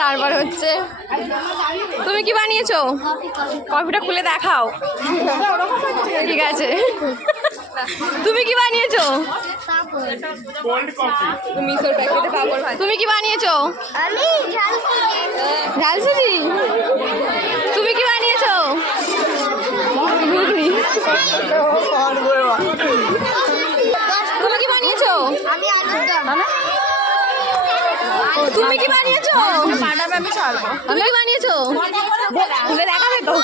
তারপর হচ্ছে তুমি কি বানিয়েছো? কফিটা খুলে দেখাও। ঠিক আছে। তুমি কি বানিয়েছো? তুমি কি বানিয়েছো? ঝালসুজি। তুমি কি বানিয়েছো? তুমি কি বানিয়েছো? তুমি কি বানিয়েছো? তুমি কি বানিয়েছো? খুলে দেখাবে তো।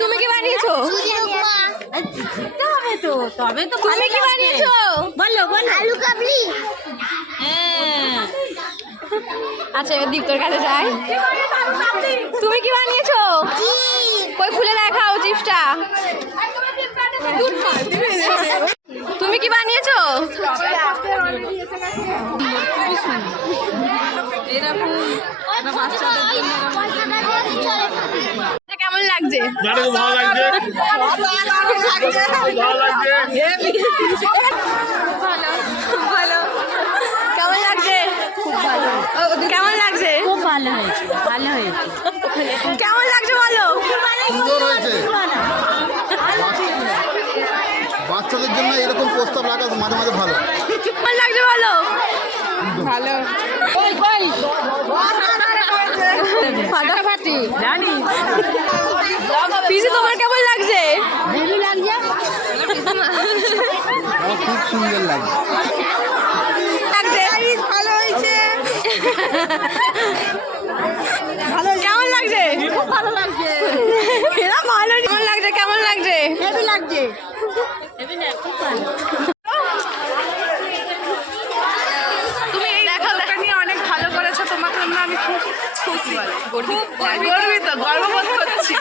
তুমি কি বানিয়েছো? তুমি কি বানিয়েছো? বলো বলো। আলু কাবলি। আচ্ছা এবার দীপ্তর কাছে যাই। তুমি কি বানিয়েছো? কই খুলে দেখাও চিপসটা। তুমি কি বানিয়েছো? কেমন লাগছে? ভালো লাগছে। কেমন লাগছে? খুব ভালো। কেমন লাগছে? খুব ভালো হয়েছে, ভালো হয়েছে। কেমন লাগছে বলো? সুন্দর হয়েছে। বাচ্চাদের জন্য এরকম প্রস্তাব রাখা মাঝে মাঝে ভালো। কেমন লাগছে বলো? ভালো। ফাটাফাটি জানি। পিসি তোমার কেমন লাগছে? হেভি লাগছে। খুব সুন্দর লাগছে। ভালো হয়েছে। কেমন লাগছে? খুব ভালো লাগছে। ভালো কেমন লাগছে? কেমন লাগছে? হেভি লাগছে। হেভি না, খুব ভালো। তুমি এই দোকানটা নিয়ে অনেক ভালো করেছো, তোমার জন্য আমি খুব খুশি, খুব গর্বিত, গর্ববোধ করছি।